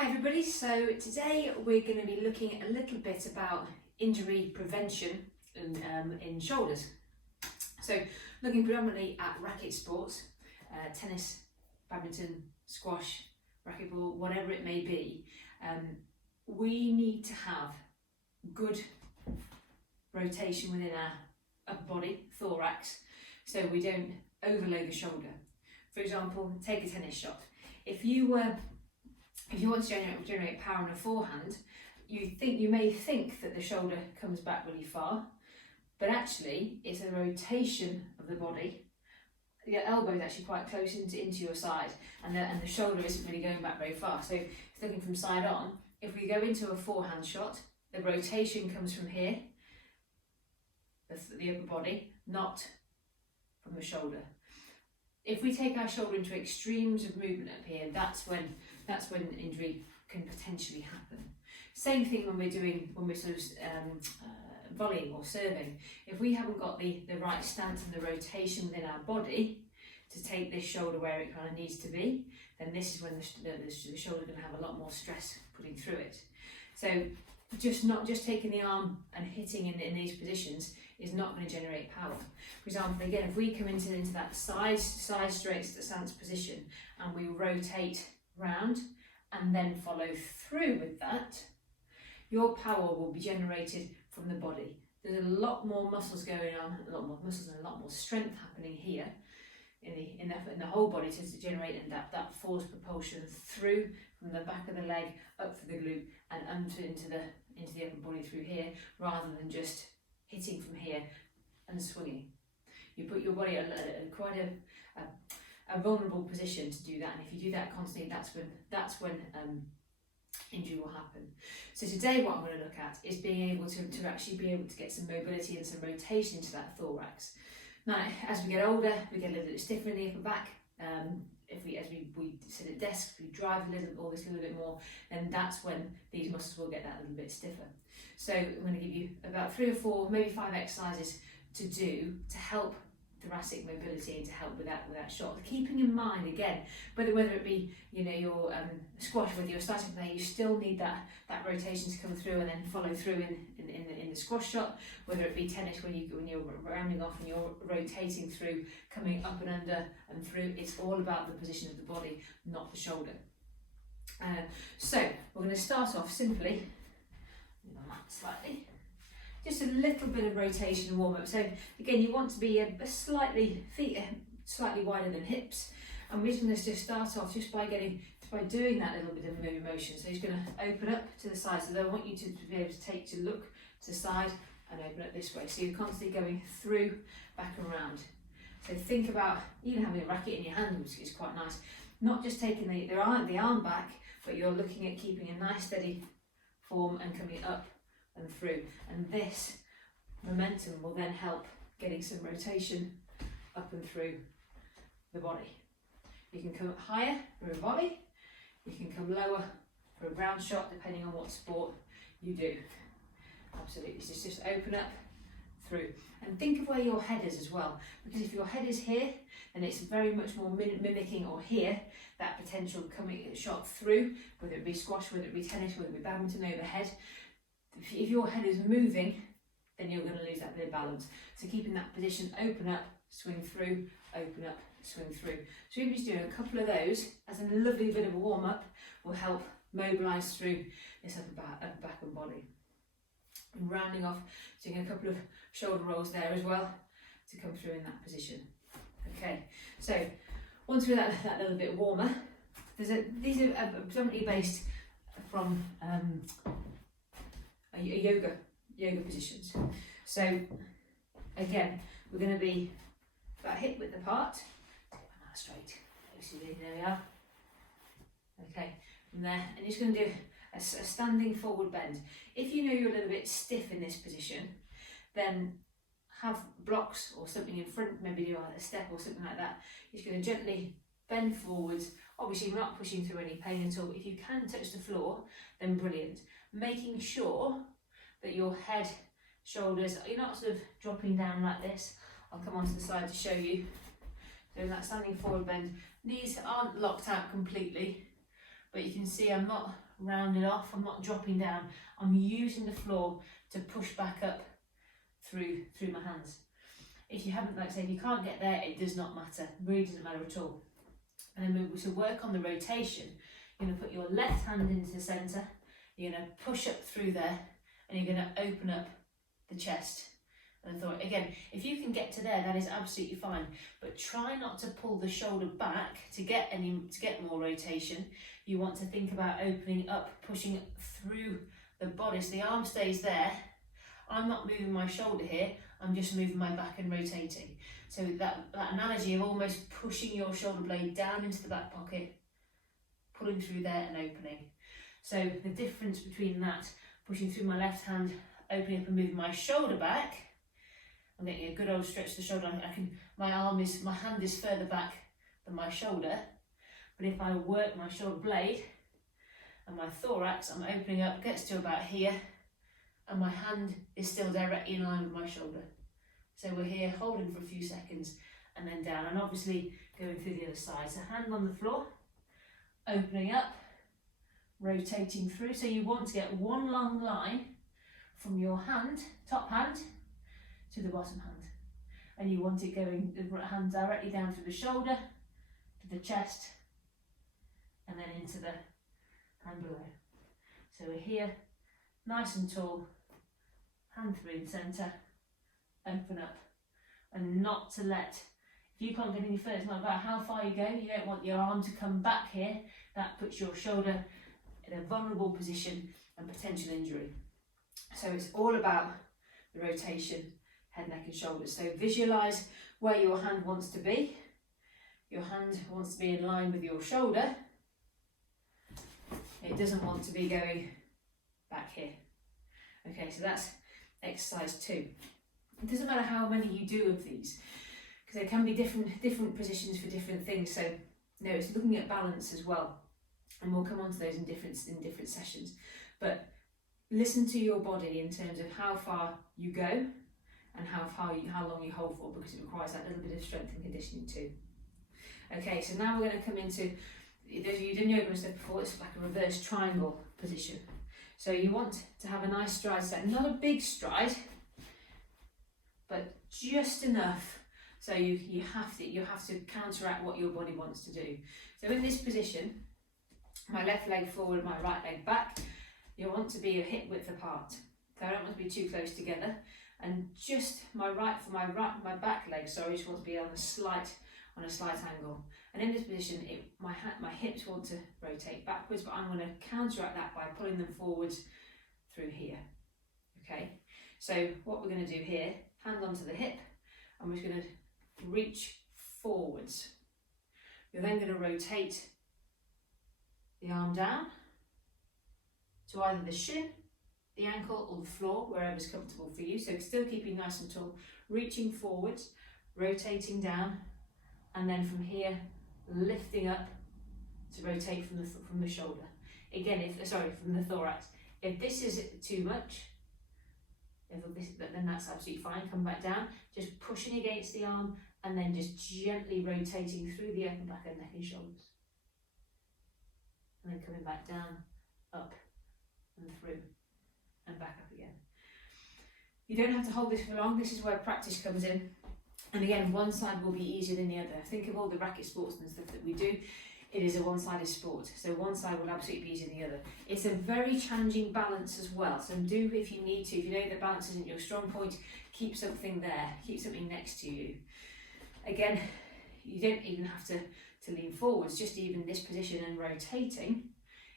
Hi everybody, so today we're going to be looking a little bit about injury prevention in shoulders. So looking predominantly at racket sports, tennis, badminton, squash, racquetball, whatever it may be, we need to have good rotation within our upper body, thorax, so we don't overload the shoulder. For example, take a tennis shot. If you want to generate power in a forehand, you may think that the shoulder comes back really far, but actually it's a rotation of the body. Your elbow is actually quite close into your side, and the shoulder isn't really going back very far. So if looking from side on, if we go into a forehand shot, the rotation comes from here, the upper body, not from the shoulder. If we take our shoulder into extremes of movement up here, that's when injury can potentially happen. Same thing when we're sort of volleying or serving. If we haven't got the right stance and the rotation within our body to take this shoulder where it kind of needs to be, then this is when the shoulder is going to have a lot more stress putting through it. So not just taking the arm and hitting in these positions is not going to generate power. For example, again, if we come into that side straight stance position and we rotate round and then follow through with that, your power will be generated from the body. There's a lot more muscles going on, a lot more muscles and a lot more strength happening here in the whole body to generate that force propulsion through from the back of the leg up through the glute and into the upper body through here, rather than just hitting from here and swinging. You put your body at quite a vulnerable position to do that, and if you do that constantly, that's when injury will happen. So today what I'm going to look at is being able to actually be able to get some mobility and some rotation into that thorax. Now, as we get older, we get a little bit stiffer in the upper back. As we sit at desks, we drive a little bit more, then that's when these muscles will get that little bit stiffer. So I'm going to give you about 3 or 4, maybe 5 exercises to do to help thoracic mobility and to help with that shot. Keeping in mind again, whether it be your squash, whether you're starting from there, you still need that rotation to come through and then follow through in the squash shot. Whether it be tennis, when you're rounding off and you're rotating through, coming up and under and through, it's all about the position of the body, not the shoulder. So we're going to start off simply slightly. Just a little bit of rotation and warm up. So again, you want to be feet slightly wider than hips, and we're just going to just start off just by doing that little bit of motion. So he's going to open up to the side. So I want you to be able to look to the side and open up this way. So you're constantly going through, back and round. So think about even having a racket in your hand, which is quite nice. Not just taking the arm back, but you're looking at keeping a nice steady form and coming up and through, and this momentum will then help getting some rotation up and through the body. You can come up higher for a volley, you can come lower for a ground shot, depending on what sport you do. Absolutely, so just open up through, and think of where your head is as well, because if your head is here, then it's very much more mimicking, or here, that potential coming shot through, whether it be squash, whether it be tennis, whether it be badminton overhead. If your head is moving, then you're going to lose that bit of balance. So keeping that position, open up, swing through, open up, swing through. So even just doing a couple of those as a lovely bit of a warm up will help mobilise through this upper back and body. And rounding off, doing a couple of shoulder rolls there as well to come through in that position. Okay, so once we're that little bit warmer, these are predominantly based from yoga positions. So again, we're going to be about hip width apart. Straight. There we are. Okay, from there, and you're just going to do a standing forward bend. If you know you're a little bit stiff in this position, then have blocks or something in front, maybe do a step or something like that. You're just going to gently bend forwards. Obviously, we're not pushing through any pain at all, but if you can touch the floor, then brilliant. Making sure that your head, shoulders, you're not sort of dropping down like this. I'll come onto the side to show you. Doing that standing forward bend. Knees aren't locked out completely, but you can see I'm not rounded off, I'm not dropping down, I'm using the floor to push back up through my hands. If you haven't, like I say, if you can't get there, it does not matter, it really doesn't matter at all. And then to work on the rotation, you're going to put your left hand into the centre, you're going to push up through there, and you're going to open up the chest. And I thought, again, if you can get to there, that is absolutely fine, but try not to pull the shoulder back to get more rotation. You want to think about opening up, pushing through the body, so the arm stays there. I'm not moving my shoulder here, I'm just moving my back and rotating. So that analogy of almost pushing your shoulder blade down into the back pocket, pulling through there and opening. So the difference between that, pushing through my left hand, opening up and moving my shoulder back, I'm getting a good old stretch to the shoulder. My hand is further back than my shoulder, but if I work my shoulder blade and my thorax, I'm opening up, gets to about here, and my hand is still directly in line with my shoulder. So we're here holding for a few seconds and then down, and obviously going through the other side. So hand on the floor, opening up, rotating through. So you want to get one long line from your hand, top hand, to the bottom hand. And you want it going, the right hand directly down through the shoulder, to the chest, and then into the hand below. So we're here, nice and tall, hand through in centre, open up, and not to let, if you can't get any further, it's not about how far you go, you don't want your arm to come back here, that puts your shoulder in a vulnerable position and potential injury. So it's all about the rotation, head, neck and shoulders. So visualise where your hand wants to be. Your hand wants to be in line with your shoulder. It doesn't want to be going back here. Okay, so that's exercise 2. It doesn't matter how many you do of these, because there can be different positions for different things. So no, it's looking at balance as well, and we'll come on to those in different sessions. But listen to your body in terms of how far you go and how long you hold for, because it requires that little bit of strength and conditioning too. Okay, so now we're going to come into, those of you who've done yoga and stuff before, it's like a reverse triangle position. So you want to have a nice stride set, not a big stride, but just enough so you have to counteract what your body wants to do. So in this position, my left leg forward, my right leg back, you want to be a hip width apart. So I don't want to be too close together, and just my back leg, sorry, just want to be on a slight angle. And in this position, my hips want to rotate backwards, but I'm going to counteract that by pulling them forwards through here. Okay, so what we're going to do here, hand onto the hip, and we're just going to reach forwards. You're then going to rotate the arm down to either the shin, the ankle or the floor, wherever's comfortable for you. So still keeping nice and tall, reaching forwards, rotating down, and then from here lifting up to rotate from the shoulder. Again, from the thorax. If this is too much, then that's absolutely fine. Come back down, just pushing against the arm, and then just gently rotating through the upper back and neck and shoulders, and then coming back down, up and through, and back up again. You don't have to hold this for long. This is where practice comes in. And again, one side will be easier than the other. Think of all the racket sports and stuff that we do. It is a one-sided sport, so one side will absolutely be easier than the other. It's a very challenging balance as well, so do, if you need to, if you know that balance isn't your strong point, keep something there, keep something next to you. Again, you don't even have to lean forwards, just even this position and rotating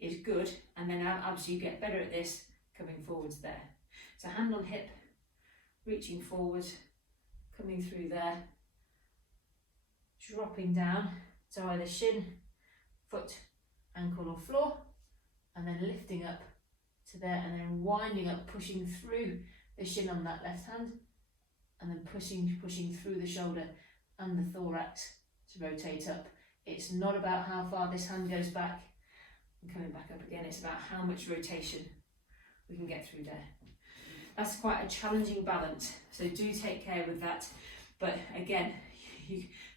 is good, and then as you get better at this, coming forwards there. So hand on hip, reaching forward, coming through there, dropping down to either shin, foot, ankle or floor, and then lifting up to there, and then winding up, pushing through the shin on that left hand, and then pushing through the shoulder and the thorax to rotate up. It's not about how far this hand goes back and coming back up again, it's about how much rotation we can get through there. That's quite a challenging balance, so do take care with that. But again,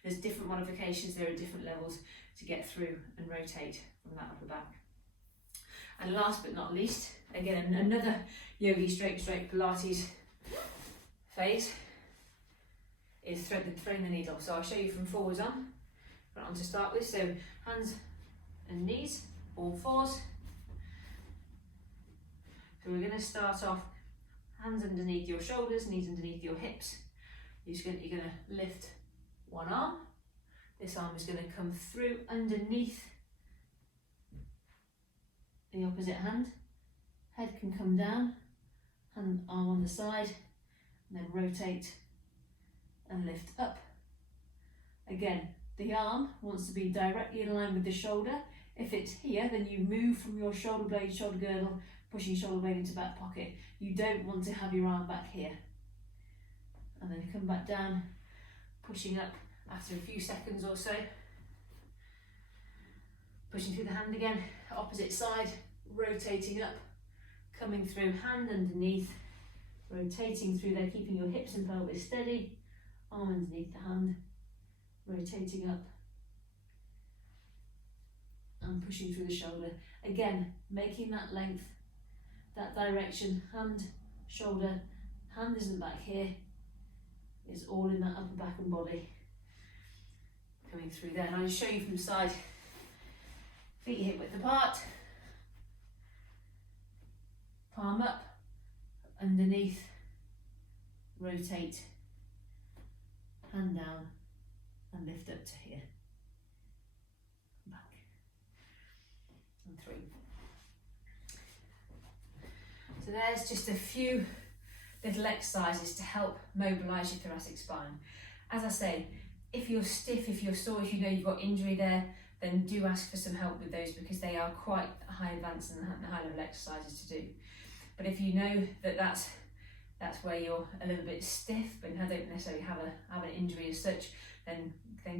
there's different modifications, there are different levels to get through and rotate from that upper back. And last but not least, again, another yogi straight Pilates phase is threading the needle. So I'll show you from forwards on, front on to start with. So hands and knees, all fours. So we're going to start off hands underneath your shoulders, knees underneath your hips. You're going to lift one arm. This arm is going to come through underneath the opposite hand. Head can come down, hand, arm on the side, and then rotate and lift up. Again, the arm wants to be directly in line with the shoulder. If it's here, then you move from your shoulder blade, shoulder girdle, pushing shoulder blade into back pocket. You don't want to have your arm back here. And then come back down, pushing up after a few seconds or so. Pushing through the hand again, opposite side, rotating up, coming through, hand underneath, rotating through there, keeping your hips and pelvis steady, arm underneath the hand, rotating up and pushing through the shoulder. Again, making that length, that direction, hand, shoulder, hand isn't back here, it's all in that upper back and body. Coming through there, and I'll just show you from the side. Feet hip width apart, palm up, underneath, rotate, hand down and lift up to here, back, and 3. So there's just a few little exercises to help mobilise your thoracic spine. As I say, if you're stiff, if you're sore, if you know you've got injury there, then do ask for some help with those, because they are quite high advanced and high level exercises to do. But if you know that that's where you're a little bit stiff but don't necessarily have an injury as such, then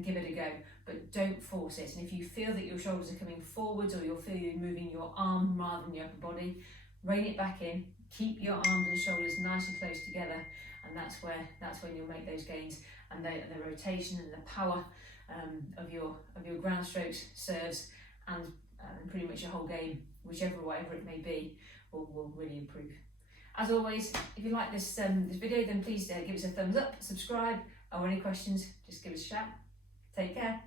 give it a go, but don't force it. And if you feel that your shoulders are coming forwards, or you'll feel you're moving your arm rather than your upper body, rein it back in, keep your arms and shoulders nice and close together, and that's when you'll make those gains. And the rotation and the power of your ground strokes, serves, and pretty much your whole game, whatever it may be, will really improve. As always, if you like this video, then please give us a thumbs up, subscribe, or any questions, just give us a shout. Take care.